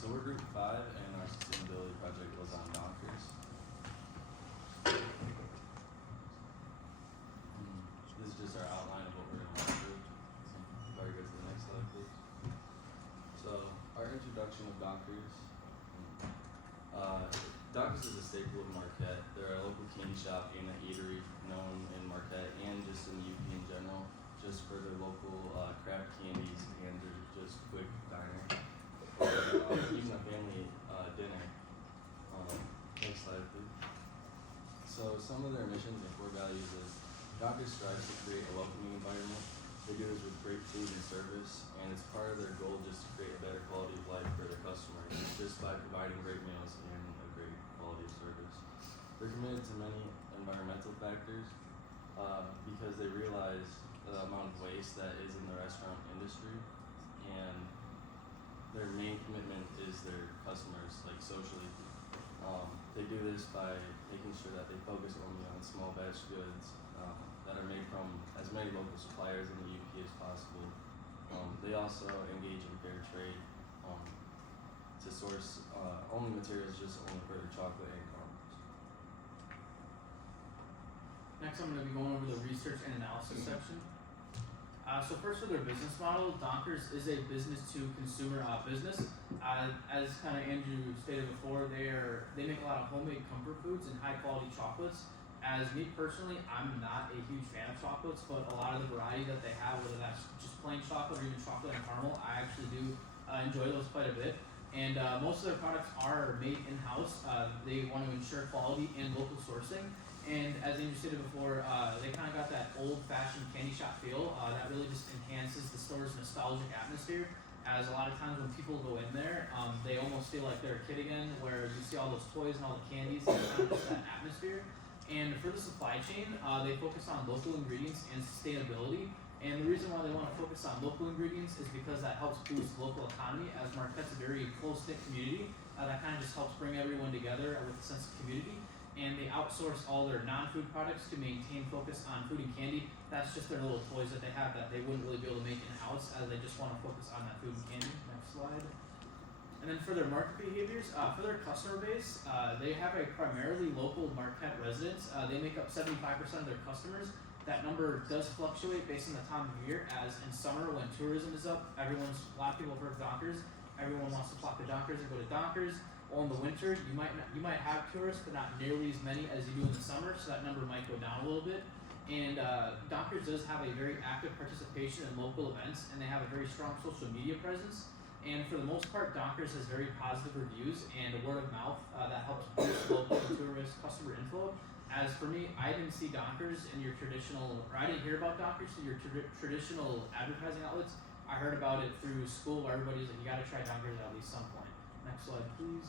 So we're group 5 and our sustainability project was on Donkers. This is just our outline of what we're going to walk through. If I go to the next slide, please. So our introduction of Donkers. Donkers is a staple of Marquette. They're a local candy shop and an eatery known in Marquette and just in the UP in general, just for their local craft candies and their just quick diner. Even a family dinner. Next slide, please. So some of their missions and core values is Donkers strives to create a welcoming environment. They do this with great food and service, and it's part of their goal just to create a better quality of life for their customers, just by providing great meals and a great quality of service. They're committed to many environmental factors because they realize the amount of waste that is in the restaurant industry, and their main commitment is their customers, like socially. They do this by making sure that they focus only on small batch goods that are made from as many local suppliers in the UP as possible. They also engage in fair trade to source only materials just only for their chocolate and caramels. Next, I'm going to be going over the research and analysis section. So first, for their business model, Donkers is a business-to-consumer business. As kind of Andrew stated before, they make a lot of homemade comfort foods and high-quality chocolates. As me personally, I'm not a huge fan of chocolates, but a lot of the variety that they have, whether that's just plain chocolate or even chocolate and caramel, I actually do enjoy those quite a bit. And most of their products are made in-house. They want to ensure quality and local sourcing. And as Andrew stated before, they kind of got that old-fashioned candy shop feel that really just enhances the store's nostalgic atmosphere. As a lot of times when people go in there, they almost feel like they're a kid again, where you see all those toys and all the candies and kind of just that atmosphere. And for the supply chain, they focus on local ingredients and sustainability. And the reason why they want to focus on local ingredients is because that helps boost the local economy, as Marquette's a very close-knit community. That kind of just helps bring everyone together with a sense of community. And they outsource all their non-food products to maintain focus on food and candy. That's just their little toys that they have that they wouldn't really be able to make in-house, as they just want to focus on that food and candy. Next slide. And then for their market behaviors, for their customer base, they have a primarily local Marquette residents. They make up 75% of their customers. That number does fluctuate based on the time of year, as in summer when tourism is up, a lot of people have heard of Donkers. Everyone wants to flock to Donkers and go to Donkers. Well, in the winter, you might have tourists, but not nearly as many as you do in the summer, so that number might go down a little bit. And Donkers does have a very active participation in local events, and they have a very strong social media presence. And for the most part, Donkers has very positive reviews and a word of mouth that helps boost local tourist customer inflow. As for me, I didn't see Donkers in your traditional, or I didn't hear about Donkers in your traditional advertising outlets. I heard about it through school, where everybody's like, you gotta try Donkers at least some point. Next slide, please.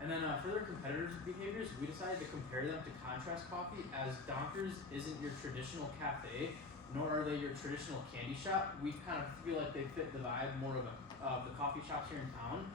And then for their competitors' behaviors, we decided to compare them to Contrast Coffee, as Donkers isn't your traditional cafe, nor are they your traditional candy shop. We kind of feel like they fit the vibe more of the coffee shops here in town.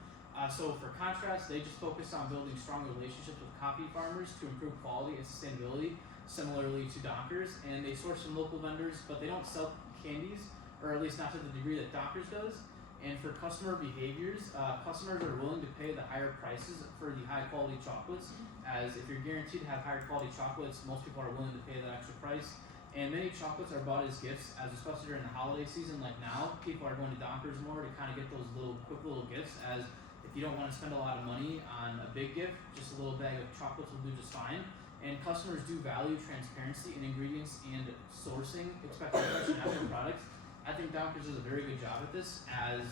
So for Contrast, they just focus on building strong relationships with coffee farmers to improve quality and sustainability, similarly to Donkers. And they source from local vendors, but they don't sell candies, or at least not to the degree that Donkers does. And for customer behaviors, customers are willing to pay the higher prices for the high quality chocolates, as if you're guaranteed to have higher quality chocolates, most people are willing to pay that extra price. And many chocolates are bought as gifts, as especially during the holiday season like now, people are going to Donkers more to kind of get those quick little gifts, as if you don't want to spend a lot of money on a big gift, just a little bag of chocolates will do just fine. And customers do value transparency in ingredients and sourcing, especially after products. I think Donkers does a very good job at this, as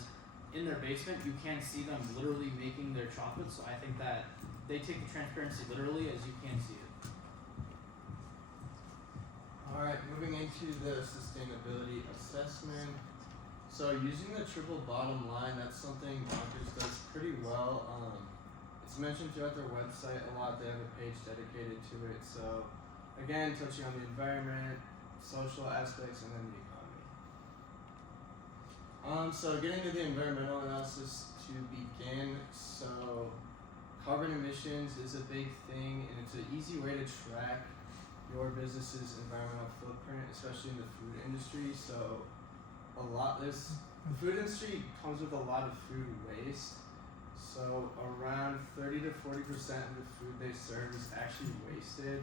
in their basement you can see them literally making their chocolate, so I think that they take the transparency literally, as you can see it. Alright, moving into the sustainability assessment. So using the triple bottom line, that's something Donkers does pretty well. It's mentioned throughout their website a lot. They have a page dedicated to it. So again, touching on the environment, social aspects, and then the economy. So getting to the environmental analysis to begin. So carbon emissions is a big thing, and it's an easy way to track your business's environmental footprint, especially in the food industry. So the food industry comes with a lot of food waste. So around 30 to 40% of the food they serve is actually wasted,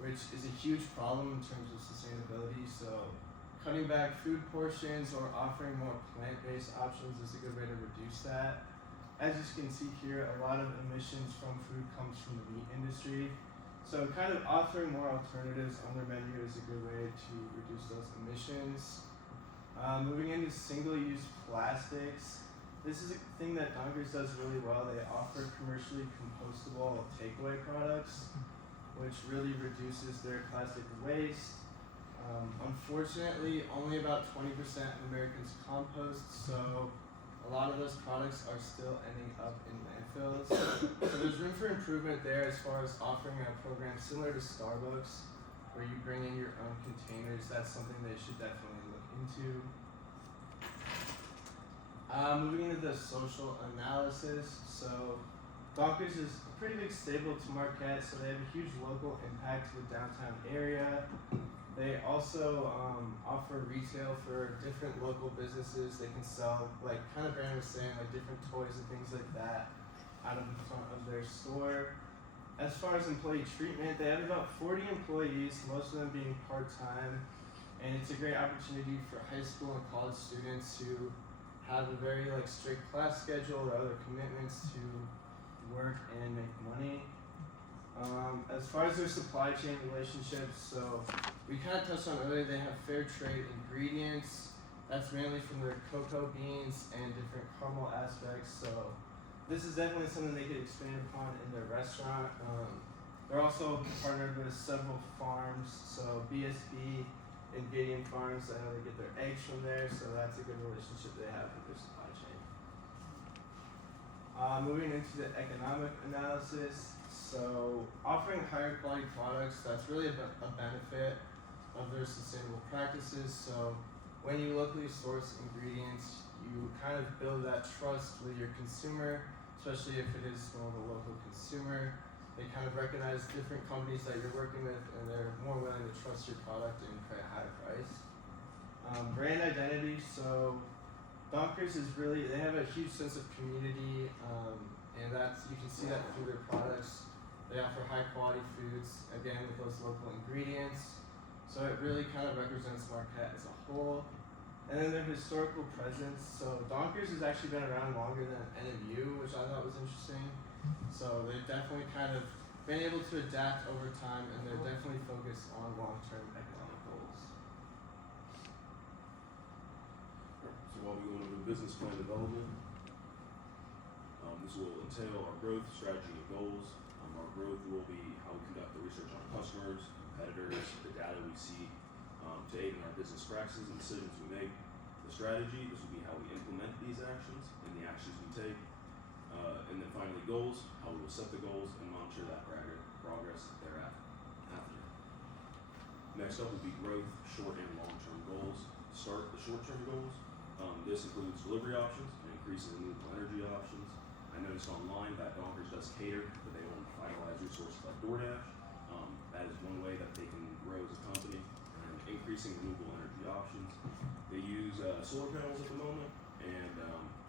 which is a huge problem in terms of sustainability. So cutting back food portions or offering more plant-based options is a good way to reduce that. As you can see here, a lot of emissions from food comes from the meat industry. So kind of offering more alternatives on their menu is a good way to reduce those emissions. Moving into single-use plastics. This is a thing that Donkers does really well. They offer commercially compostable takeaway products, which really reduces their plastic waste. Unfortunately, only about 20% of Americans compost, so a lot of those products are still ending up in landfills. So there's room for improvement there as far as offering a program similar to Starbucks, where you bring in your own containers. That's something they should definitely look into. Moving into the social analysis, so Donkers is a pretty big staple to Marquette, so they have a huge local impact to the downtown area. They also offer retail for different local businesses. They can sell, like kind of Brandon was saying, like different toys and things like that out of the front of their store. As far as employee treatment, they have about 40 employees, most of them being part-time, and it's a great opportunity for high school and college students who have a very strict class schedule or other commitments to work and make money. As far as their supply chain relationships, so we kind of touched on earlier, they have fair trade ingredients. That's mainly from their cocoa beans and different caramel aspects. So this is definitely something they could expand upon in their restaurant. They're also partnered with several farms, so BSB and Gideon Farms. I know they get their eggs from there, so that's a good relationship they have with their supply chain. Moving into the economic analysis, so offering higher quality products, that's really a benefit of their sustainable practices. So when you locally source ingredients, you kind of build that trust with your consumer, especially if it is from a local consumer. They kind of recognize different companies that you're working with, and they're more willing to trust your product and pay a higher price. Brand identity, so Donkers is really, they have a huge sense of community, and that's, you can see that through their products. They offer high quality foods, again with those local ingredients. So it really kind of represents Marquette as a whole. And then their historical presence, so Donkers has actually been around longer than NMU, which I thought was interesting. So they've definitely kind of been able to adapt over time, and they're definitely focused on long-term economic goals. So while we go into business plan development, this will entail our growth, strategy, and goals. Our growth will be how we conduct the research on customers, competitors, the data we see to aid in our business practices and decisions we make. The strategy, this will be how we implement these actions and the actions we take. And then finally goals, how we will set the goals and monitor that progress thereafter. Next up will be growth, short and long-term goals. Start the short-term goals. This includes delivery options and increasing renewable energy options. I noticed online that Donkers does cater, but they don't finalize resources like DoorDash. That is one way that they can grow as a company, and increasing renewable energy options. They use solar panels at the moment, and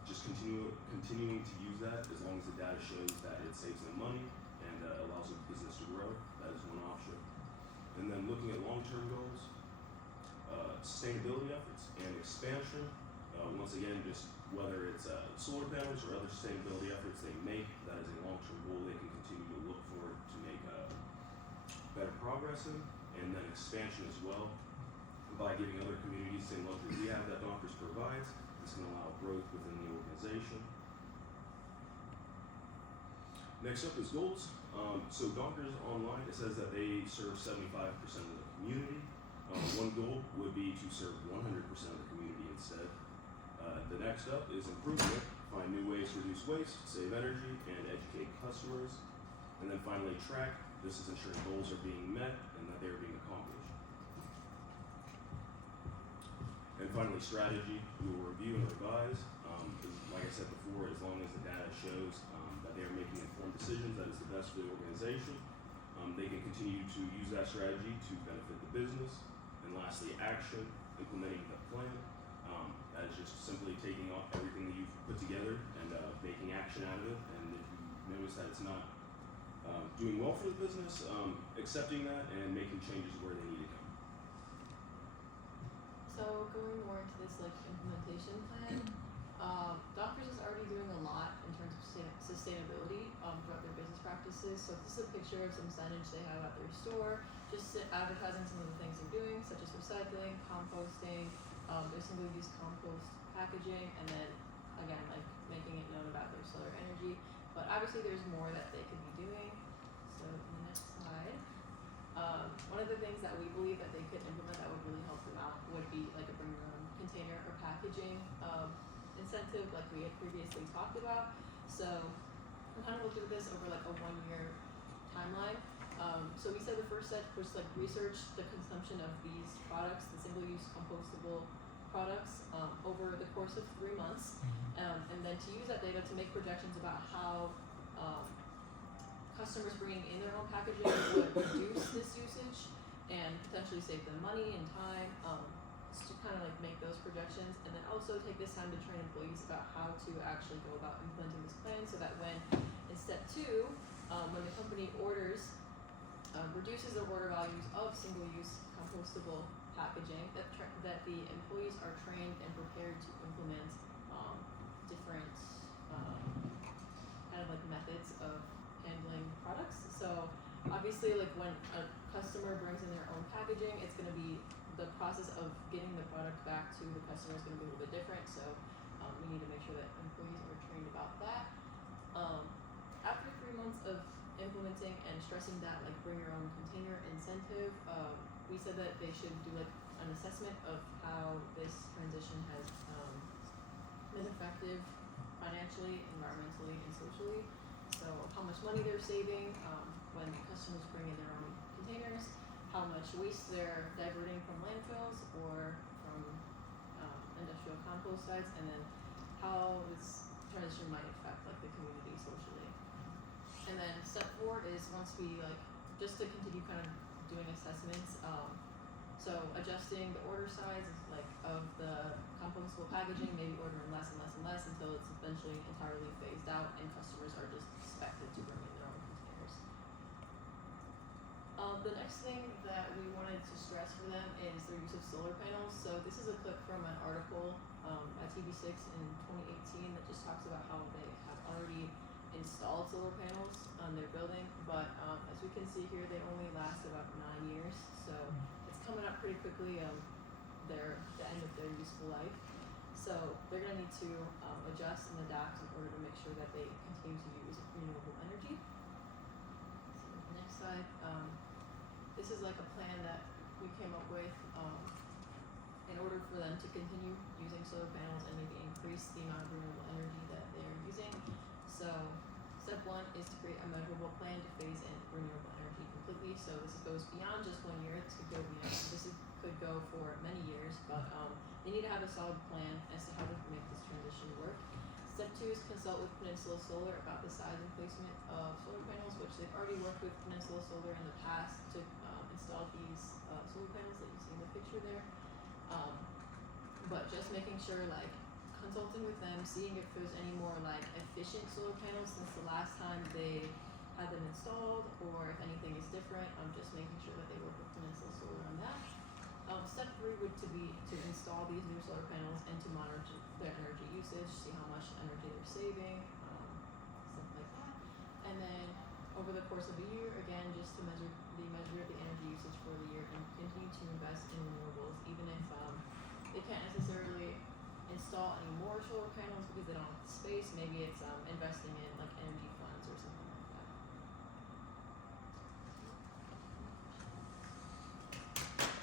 just continuing to use that as long as the data shows that it saves them money and allows the business to grow. That is one option. And then looking at long-term goals, sustainability efforts and expansion. Once again, just whether it's solar panels or other sustainability efforts they make, that is a long-term goal they can continue to look for to make better progress in. And then expansion as well, by giving other communities the same luxury we have that Donkers provides. This can allow growth within the organization. Next up is goals. So Donkers online, it says that they serve 75% of the community. One goal would be to serve 100% of the community instead. The next up is improvement. Find new ways to reduce waste, save energy, and educate customers. And then finally track. This is ensuring goals are being met and that they are being accomplished. And finally strategy. We will review and revise. Like I said before, as long as the data shows that they are making informed decisions that is the best for the organization, they can continue to use that strategy to benefit the business. And lastly, action, implementing the plan. That is just simply taking off everything that you've put together and making action action out of it, and if you notice that it's not doing well for the business, accepting that and making changes where they need to go. So going more into this like implementation plan, Dockers is already doing a lot in terms of sustainability throughout their business practices. So this is a picture of some signage they have at their store, just advertising some of the things they're doing, such as recycling, composting, their single-use compost packaging, and then again like making it known about their solar energy. But obviously there's more that they could be doing. So in the next slide. One of the things that we believe that they could implement that would really help them out would be like a bring your own container or packaging incentive like we had previously talked about. So we kind of looked at this over like a 1-year timeline. So we said the first step was like research the consumption of these products, the single-use compostable products, over the course of 3 months, and then to use that data to make projections about how customers bringing in their own packaging would reduce this usage and potentially save them money and time, to kind of like make those projections, and then also take this time to train employees about how to actually go about implementing this plan so that when in step 2, when the company reduces their order values of single-use compostable packaging, that the employees are trained and prepared to implement different kind of like methods of handling products. So obviously like when a customer brings in their own packaging, it's going to be the process of getting the product back to the customer is going to be a little bit different. So we need to make sure that employees are trained about that. After 3 months of implementing and stressing that like bring your own container incentive, we said that they should do like an assessment of how this transition has been effective financially, environmentally, and socially. So how much money they're saving when customers bring in their own containers, how much waste they're diverting from landfills or from industrial compost sites, and then how this transition might affect like the community socially. And then step 4 is once we like just to continue kind of doing assessments. So adjusting the order size like of the compostable packaging, maybe ordering less and less and less until it's eventually entirely phased out and customers are just expected to bring in their own containers. The next thing that we wanted to stress for them is their use of solar panels. So this is a clip from an article at TV6 in 2018 that just talks about how they have already installed solar panels on their building, but as we can see here, they only last about 9 years. So it's coming up pretty quickly. They're the end of their useful life. So they're going to need to adjust and adapt in order to make sure that they continue to use renewable energy. So the next slide. This is like a plan that we came up with in order for them to continue using solar panels and maybe increase the amount of renewable energy that they are using. So step 1 is to create a measurable plan to phase in renewable energy completely. So this goes beyond just 1 year. Could go for many years, but they need to have a solid plan as to how to make this transition work. Step 2 is consult with Peninsula Solar about the size and placement of solar panels, which they've already worked with Peninsula Solar in the past to install these solar panels that you see in the picture there. But just making sure like consulting with them, seeing if there's any more like efficient solar panels since the last time they had them installed, or if anything is different. Just making sure that they work with Peninsula Solar on that. Step 3 would be to install these new solar panels and to monitor their energy usage, see how much energy they're saving, stuff like that. And then over the course of a year, again, just to measure the energy usage for the year and continue to invest in renewables, even if they can't necessarily install any more solar panels because they don't have the space. Maybe it's investing in like energy